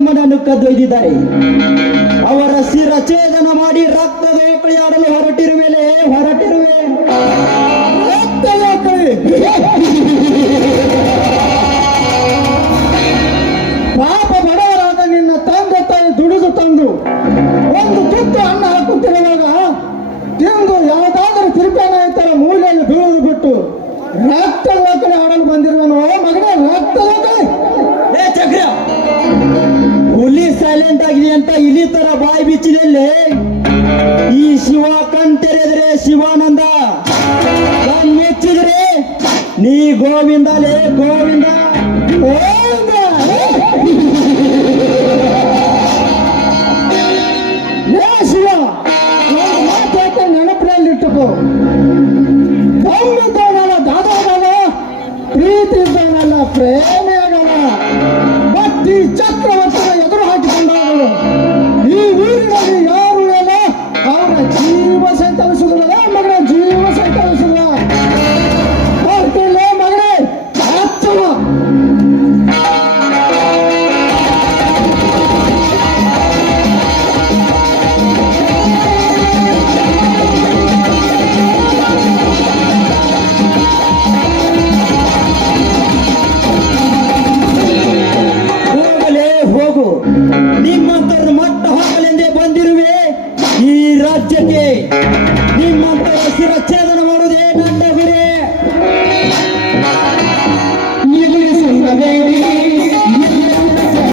ಮನನ್ನು ಕದ್ದೊಯ್ದಿದ್ದಾರೆ. ಅವರ ಶಿರಛೇದನ ಮಾಡಿ ರಕ್ತದ ಓಕಳಿ ಆಡಲು ಹೊರಟಿರುವೆ ರಕ್ತದ ಓಕಳಿ. ಪಾಪ ಬಡವರಾದ ನಿನ್ನ ತಂದೆ ತಾಯಿ ದುಡಿದು ತಂದು ಒಂದು ತುತ್ತು ಅನ್ನ ಹಾಕುತ್ತಿರುವಾಗ ತಿಂದು ಯಾವುದಾದರೂ ತಿರುಪೇನಾಯ್ತರ ಮೂಲೆಯಲ್ಲಿ ಬೀಳುವುದು ಬಿಟ್ಟು ರಕ್ತದ ಓಕಳಿ ಆಡಲು ಬಂದಿರುವನು ಮಗನೇ, ರಕ್ತದ ಓಕಳಿ. ಚಕ್ರ ಹುಲಿ ಸೈಲೆಂಟ್ ಆಗಿದೆ ಅಂತ ಇಲ್ಲಿ ತರ ಬಾಯಿ ಬಿಚ್ಚಿದಲ್ಲಿ ಈ ಶಿವ ಕಣ್ತೆರೆದ್ರೆ ಶಿವಾನಂದ, ಕಣ್ ಮುಚ್ಚಿದ್ರೆ ನೀ ಗೋವಿಂದಲೇ ಗೋವಿಂದ ಗೋವಿಂದ. ಏ ಶಿವ, ಮಾತಾಡ್ತ ನೆನಪಿನಲ್ಲಿಟ್ಟುಕೋ. ತಮ್ಮಿದ್ದವನಲ್ಲ ದಾದಾಗಲ್ಲ, ಪ್ರೀತಿ ಇದ್ದವನಲ್ಲ ಪ್ರೇಮಿ ಆಗಲ್ಲ. ಈ ಚಕ್ರವರ್ತಿನ ಎದುರು ಹಾಕಿಕೊಂಡಾಗ ಈ ಊರಿನಲ್ಲಿ ಯಾರು ಎಲ್ಲ ಅವರ ಜೀವ ಸಂತರಿಸುವುದಿಲ್ಲ ಮಗನ, ಜೀವ ಸಂತರಿಸುವುದಿಲ್ಲ. ಬರ್ತಿಲ್ಲ ಮಗನೇ, ಹಚ್ಚವ. ನಿಮ್ಮಂತರ ಮಟ್ಟ ಹಾಕಲೆಂದೇ ಬಂದಿರುವೆ ಈ ರಾಜ್ಯಕ್ಕೆ. ನಿಮ್ಮಂತರ ಶಿರಚ್ಛೇದನ